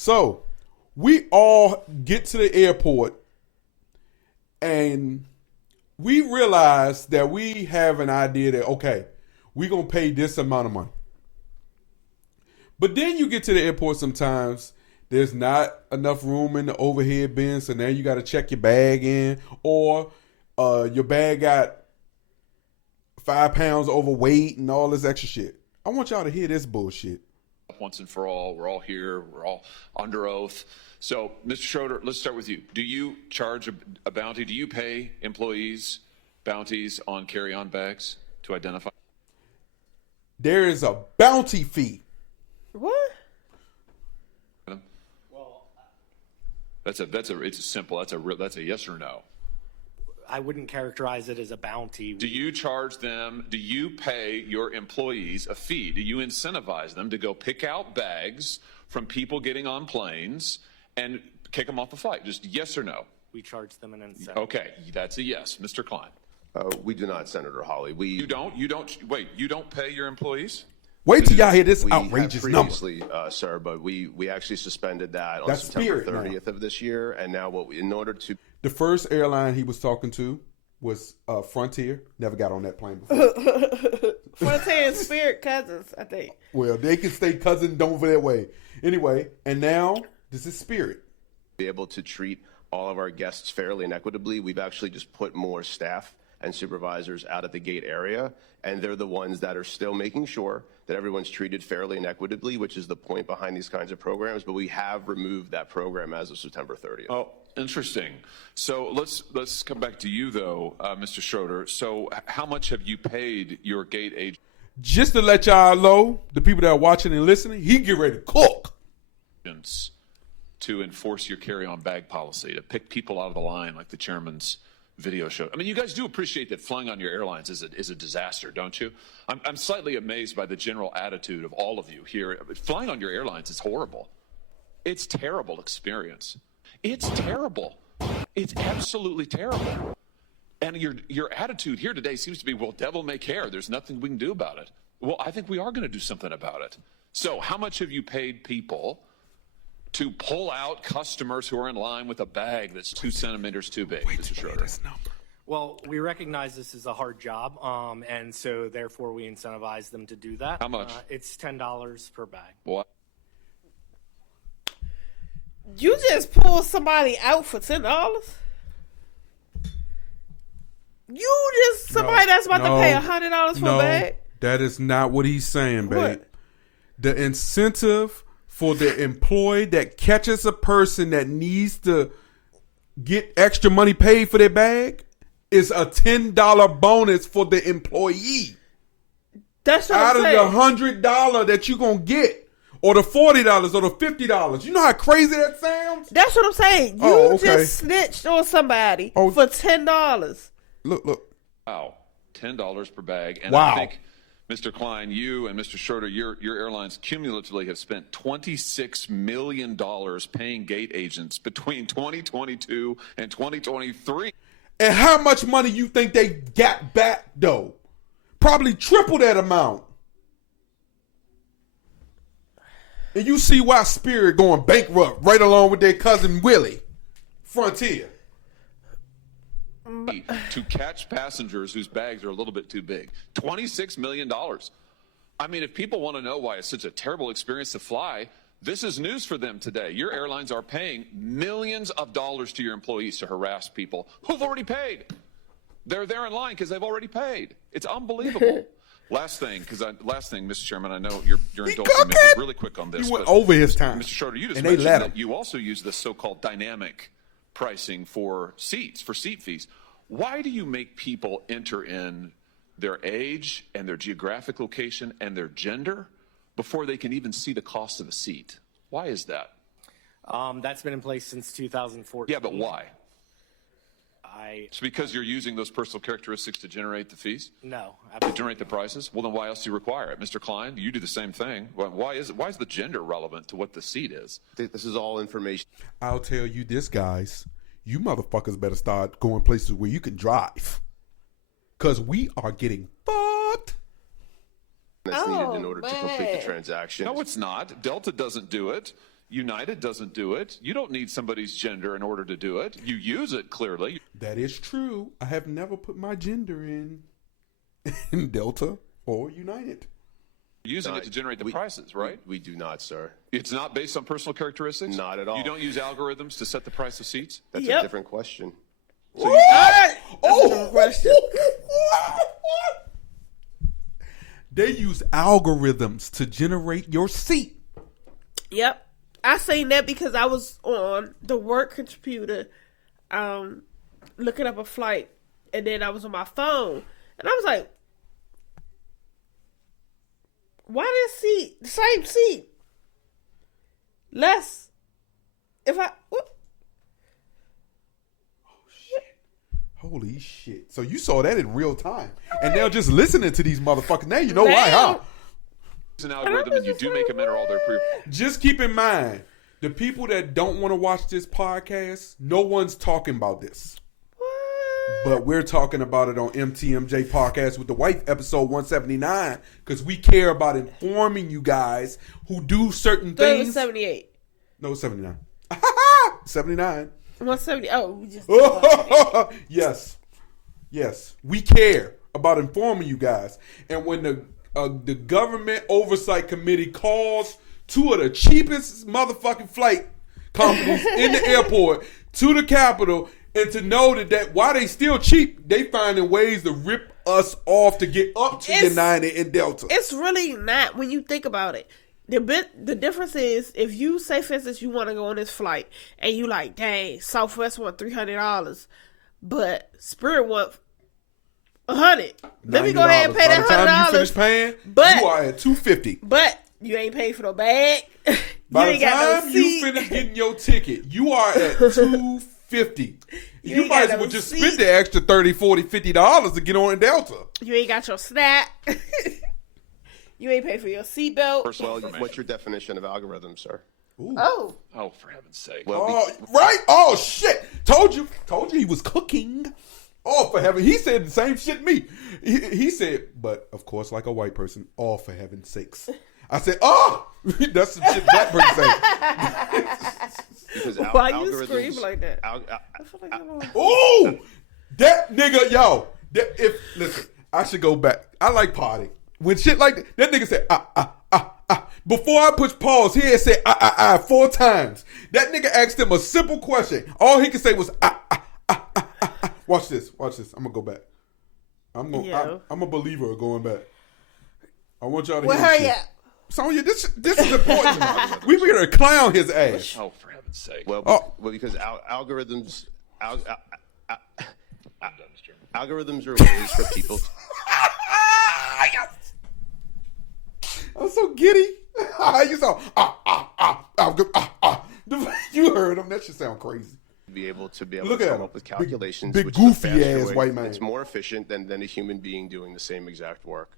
So we all get to the airport and we realize that we have an idea that, okay, we're going to pay this amount of money. But then you get to the airport sometimes, there's not enough room in the overhead bin, so now you got to check your bag in, or your bag got 5 pounds overweight and all this extra shit. I want y'all to hear this bullshit. Once and for all, we're all here, we're all under oath. So, Mr. Schroeder, let's start with you. Do you charge a bounty? Do you pay employees bounties on carry-on bags to identify? There is a bounty fee. What? Well, it's a simple. That's a yes or no. I wouldn't characterize it as a bounty. Do you charge them? Do you pay your employees a fee? Do you incentivize them to go pick out bags from people getting on planes and kick them off the flight? Just yes or no. We charge them an incentive. Okay, that's a yes, Mr. Klein. We do not, Senator Hawley. You don't pay your employees? Wait till y'all hear this we outrageous have number. previously, sir, but we actually suspended that on That's September Spirit 30th of this year, and now in order to The first airline he was talking to was Frontier. Never got on that plane before. Frontier and Spirit cousins, I think. Well, they can stay cousin, don't for that way. Anyway, and now this is Spirit. be able to treat all of our guests fairly and equitably, we've actually just put more staff and supervisors out at the gate area, and they're the ones that are still making sure that everyone's treated fairly and equitably, which is the point behind these kinds of programs, but we have removed that program as of September 30th. Oh, interesting. So let's come back to you, though, Mr. Schroeder. So how much have you paid your gate agent? Just to let y'all know, the people that are watching and listening, he get ready to cook. To enforce your carry-on bag policy, to pick people out of the line like the chairman's video showed. I mean, you guys do appreciate that flying on your airlines is a disaster, don't you? I'm slightly amazed by the general attitude of all of you here. Flying on your airlines is horrible. It's a terrible experience. It's terrible. It's absolutely terrible. And your attitude here today seems to be, well, devil may care. There's nothing we can do about it. Well, I think we are going to do something about it. So how much have you paid people to pull out customers who are in line with a bag that's 2 centimeters too big, Mr. Schroeder? Well, we recognize this is a hard job, and so therefore we incentivize them to do that. How much? It's $10 per bag. What? You just pull somebody out for $10? You just somebody that's about to pay $100 for a bag? That is not what he's saying, babe. What? The incentive for the employee that catches a person that needs to get extra money paid for their bag is a $10 bonus for the employee. That's what out I'm of saying. the $100 that you're going to get, or the $40 or the $50. You know how crazy that sounds? That's what I'm saying. You just snitched on somebody for $10. Look. Wow. $10 per bag. And wow. I think, Mr. Klein, you and Mr. Schroeder, your airlines cumulatively have spent $26 million paying gate agents between 2022 and 2023. And how much money you think they got back, though? Probably triple that amount. And you see why Spirit going bankrupt right along with their cousin Willie, Frontier. To catch passengers whose bags are a little bit too big. $26 million. I mean, if people want to know why it's such a terrible experience to fly, this is news for them today. Your airlines are paying millions of dollars to your employees to harass people who've already paid. They're there in line because they've already paid. It's unbelievable. Last thing, Mr. Chairman, I know you're indulging me really quick on this. He went over his time. Mr. Schroeder, you just mentioned that you also use the so-called dynamic pricing for seats, for seat fees. Why do you make people enter in their age and their geographic location and their gender before they can even see the cost of a seat? Why is that? That's been in place since 2014. Yeah, but why? It's because you're using those personal characteristics to generate the fees? No. To generate the prices? Well, then why else do you require it? Mr. Klein, you do the same thing. Why is the gender relevant to what the seat is? This is all information. I'll tell you this, guys. You motherfuckers better start going places where you can drive. Because we are getting fucked. That's needed in order to complete the transaction. No, it's not. Delta doesn't do it. United doesn't do it. You don't need somebody's gender in order to do it. You use it clearly. That is true. I have never put my gender in Delta or United. You're using it to generate the prices, right? We do not, sir. It's not based on personal characteristics? Not at all. You don't use algorithms to set the price of seats? That's a different question. So you, Question. They use algorithms to generate your seat. Yep. I seen that because I was on the work computer looking up a flight, and then I was on my phone, and I was like, why this seat, the same seat, less, if I, what? Holy shit. So you saw that in real time. And they're just listening to these motherfuckers. Now you know why, huh? It's an algorithm, and you do make them enter all their proof. Just keep in mind, the people that don't want to watch this podcast, no one's talking about this. But we're talking about it on MTMJ Podcast with the Wife, episode 179, because we care about informing you guys who do certain things. It was 78. No, 79. 79. 170. Oh, we just. Yes. We care about informing you guys. And when the government oversight committee calls two of the cheapest motherfucking flight companies in the airport to the Capitol, and to know that while they still cheap, they finding ways to rip us off to get up to United and Delta. It's really not when you think about it. The difference is, if you say, for instance, you want to go on this flight and you like, dang, Southwest want $300, but Spirit want $100. Let me go ahead and pay that $100. By the time you finish paying, you are at $250. But you ain't paid for no bag. By the time you finish getting your ticket, you are at $250. You might as well just spend the extra $30, $40, $50 to get on in Delta. You ain't got your snack. You ain't pay for your seatbelt. First of all, what's your definition of algorithm, sir? Ooh. Oh, for heaven's sake. Well, right? Oh, shit. Told you he was cooking. Oh, for heaven. He said the same shit to me. He said, but of course, like a white person, all for heaven's sakes. I said, that's the shit black person say. Because why you scream like that? Oh, that nigga, yo. Listen, I should go back. I like potty. When shit like that nigga said, Before I push pause, he had said, 4 times. That nigga asked him a simple question. All he could say was, Watch this. I'm going to go back. I'm a believer of going back. I want y'all to hear this shit. Sonya, this is important. We were going to clown his ass. Oh, for heaven's sake. Well, because algorithms... Algorithms are ways for people... I'm so giddy. You saw, you heard him. That should sound crazy. Be able to Look at come him. up with calculations, Big which is a goofy faster ass way. white man. It's more efficient than a human being doing the same exact work.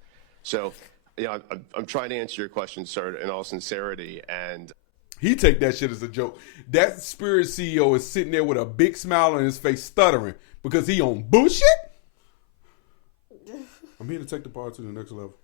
So, I'm trying to answer your question, sir, in all sincerity. And he take that shit as a joke. That Spirit CEO is sitting there with a big smile on his face, stuttering because he on bullshit. I'm here to take the part to the next level.